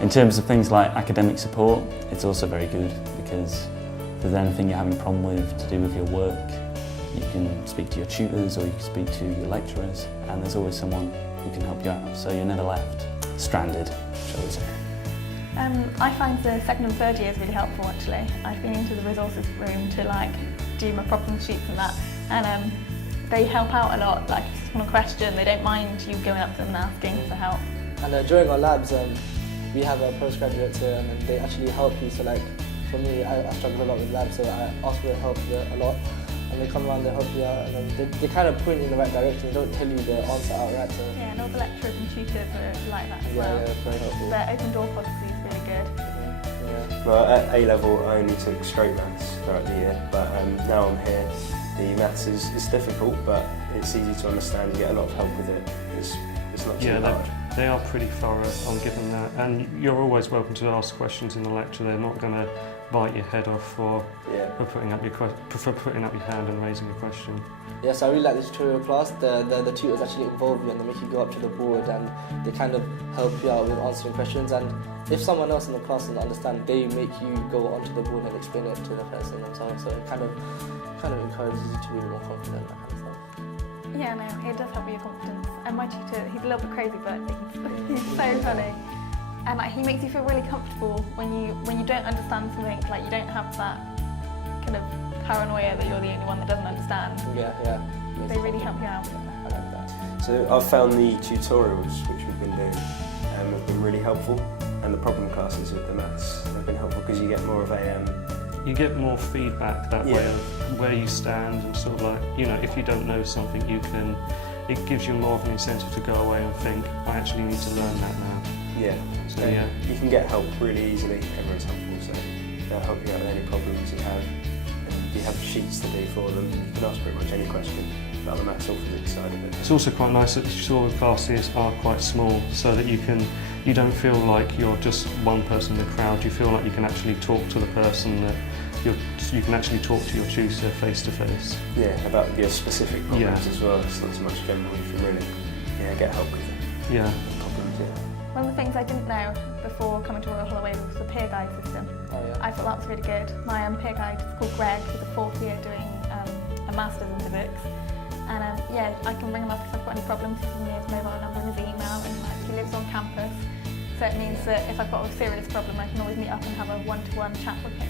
In terms of things like academic support, it's also very good because if there's anything you're having a problem with to do with your work, you can speak to your tutors or you can speak to your lecturers, and there's always someone who can help you out, so you're never left stranded, shall we say. I find the second and third years really helpful actually. I've been into the resources room to do my problem sheets and that, and they help out a lot. Like if you want a question, they don't mind you going up to them and asking for help. And during our labs, we have postgraduates here and they actually help you. So for me, I struggle a lot with labs, so I ask for help a lot. And they come around, they help you out, and then they kind of point you in the right direction. They don't tell you the answer outright. So. Yeah, and all the lecturers and tutors are like that as well. Yeah, very helpful. Their open door policy is really good. Yeah. Well, at A-level I only took straight maths throughout the year, but now I'm here. The maths is difficult, but it's easy to understand. You get a lot of help with it. It's not too hard. They are pretty thorough, I'll give them that. And you're always welcome to ask questions in the lecture. They're not going to bite your head off for putting up your hand and raising a question. Yes, I really like this tutorial class. The tutors actually involve you and they make you go up to the board and they kind of help you out with answering questions. And if someone else in the class doesn't understand, they make you go onto the board and explain it to the person and so on. So it kind of encourages you to be more confident, that kind of stuff. Yeah, no, it does help with your confidence. And my tutor, he's a little bit crazy, but he's so funny. And he makes you feel really comfortable when you don't understand something. Like you don't have that kind of paranoia that you're the only one that doesn't understand. Yeah. They really help you out. I like that. So I've found the tutorials which we've been doing have been really helpful, and the problem classes with the maths have been helpful because you get more of a you get more feedback that way of where you stand, and sort of if you don't know something, it gives you more of an incentive to go away and think, I actually need to learn that now. Yeah. So you can get help really easily. Everyone's helpful, so they'll help you out with any problems you have. And you have sheets to do for them. You can ask pretty much any question about the maths or physics side of it. It's also quite nice that the tutorial classes are quite small, so that you don't feel like you're just one person in the crowd. You feel like you can actually talk to the person that you can actually talk to your tutor face to face. Yeah, about your specific problems as well. It's not so much general. You can really get help with it. Yeah. Problems. One of the things I didn't know before coming to Royal Holloway was the peer guide system. Oh, yeah. I thought that was really good. My peer guide is called Greg. He's a fourth year doing a master's in physics. And I can ring him up if I've got any problems. He can give me his mobile number and his email, and he lives on campus. So it means that if I've got a serious problem, I can always meet up and have a one-to-one chat with him.